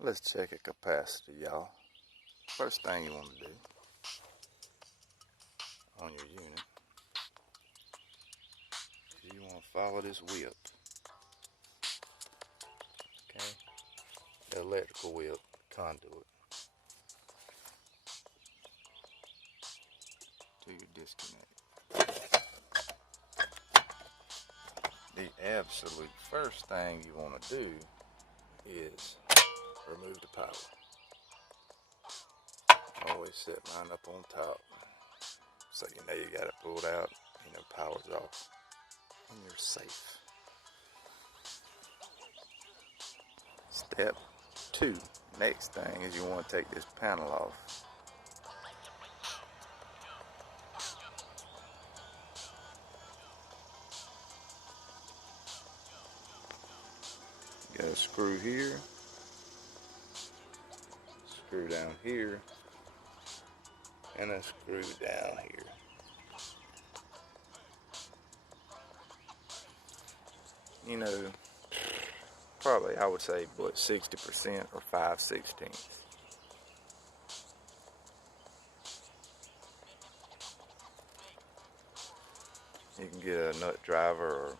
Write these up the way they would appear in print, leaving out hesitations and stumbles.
Let's check a capacitor, y'all. First thing you want to do on your unit is you want to follow this whip. Okay? The electrical whip, conduit, to your disconnect. The absolute first thing you want to do is remove the power. Always set mine up on top, so you know you got it pulled out, you know power's off, and you're safe. Step 2, next thing is you want to take this panel off. You got a screw here, screw down here, and a screw down here. You know, probably I would say what, 60% or 5/16. You can get a nut driver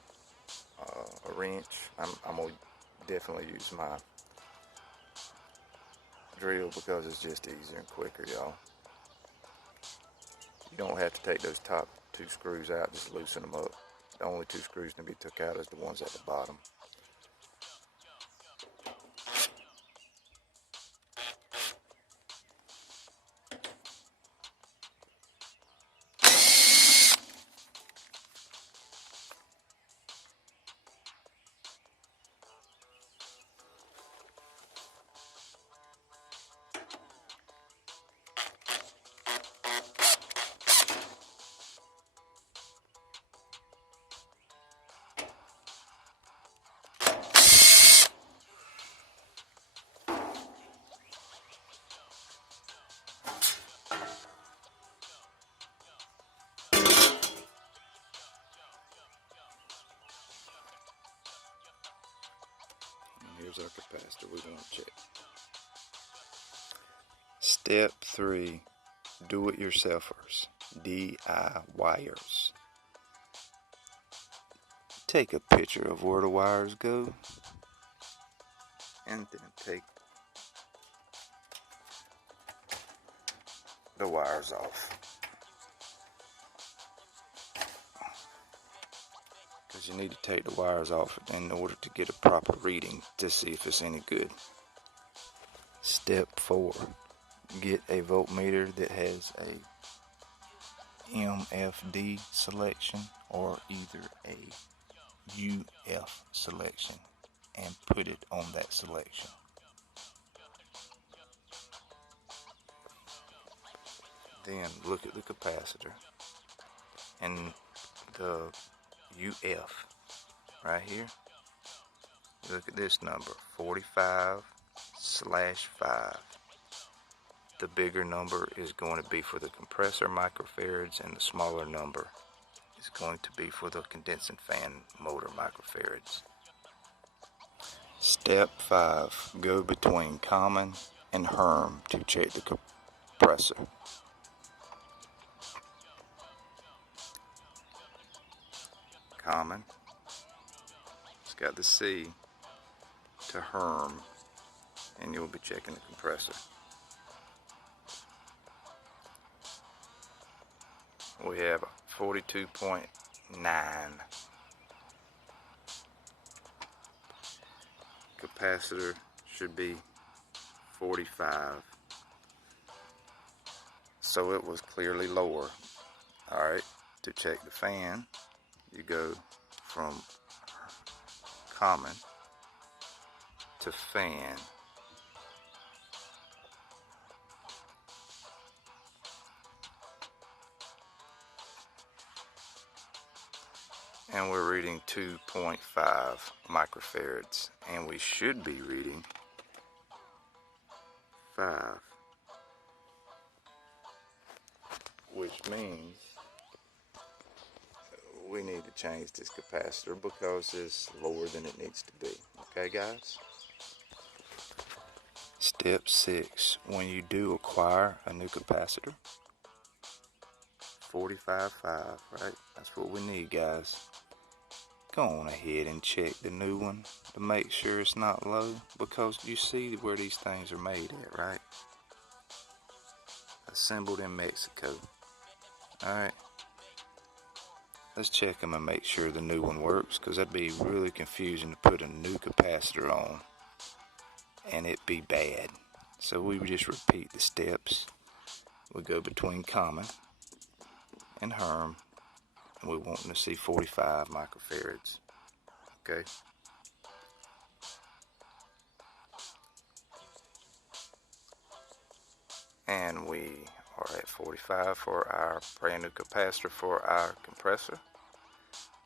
or a wrench. I'm gonna definitely use my drill because it's just easier and quicker, y'all. You don't have to take those top 2 screws out, just loosen them up. The only 2 screws to be took out is the ones at the bottom. Here's our capacitor we want to check. Step 3, do-it-yourselfers, DIYers. Take a picture of where the wires go, and then take the wires off. Because you need to take the wires off in order to get a proper reading to see if it's any good. Step 4, get a voltmeter that has a MFD selection or either a UF selection and put it on that selection. Then look at the capacitor and the UF right here. Look at this number, 45/5. The bigger number is going to be for the compressor microfarads, and the smaller number is going to be for the condensing fan motor microfarads. Step 5, go between common and Herm to check the compressor. Common, it's got the C, to Herm, and you'll be checking the compressor. We have 42.9. Capacitor should be 45. So it was clearly lower. Alright, to check the fan, you go from common to fan. And we're reading 2.5 microfarads, and we should be reading 5, which means we need to change this capacitor because it's lower than it needs to be. Okay, guys? Step 6, when you do acquire a new capacitor, 45.5, right? That's what we need, guys. Go on ahead and check the new one to make sure it's not low, because you see where these things are made at, right? Assembled in Mexico. Alright, let's check them and make sure the new one works, because that'd be really confusing to put a new capacitor on and it be bad. So we would just repeat the steps. We go between common and Herm, and we're wanting to see 45 microfarads. Okay. And we are at 45 for our brand new capacitor for our compressor.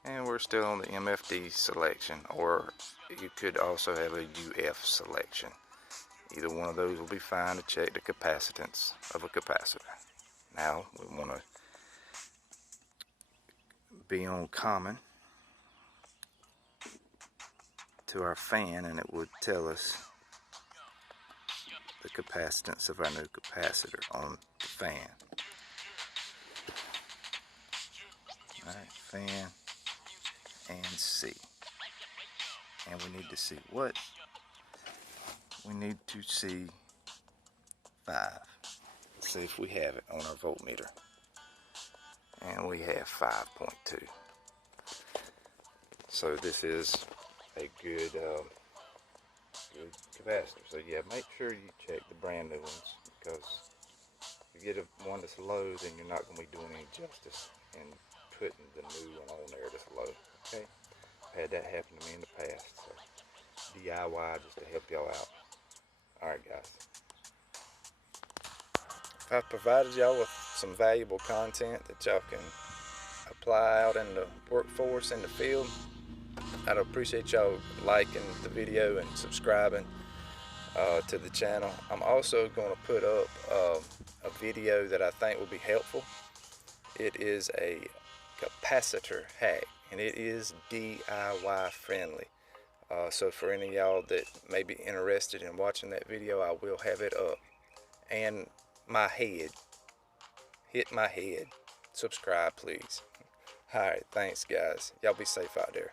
And we're still on the MFD selection, or you could also have a UF selection. Either one of those will be fine to check the capacitance of a capacitor. Now we want to be on common to our fan, and it would tell us the capacitance of our new capacitor on the fan. Alright, fan and C. And we need to see what? We need to see 5. Let's see if we have it on our voltmeter. And we have 5.2. So this is a good capacitor. So yeah, make sure you check the brand new ones, because if you get one that's low, then you're not going to be doing any justice in putting the new one on there that's low. Okay, I've had that happen to me in the past, so DIY just to help y'all out. Alright guys, if I've provided y'all with some valuable content that y'all can apply out in the workforce in the field, I'd appreciate y'all liking the video and subscribing to the channel. I'm also going to put up a video that I think will be helpful. It is a capacitor hack, and it is DIY friendly. So for any of y'all that may be interested in watching that video, I will have it up. And my head, hit my head, subscribe please. Alright, thanks guys, y'all be safe out there.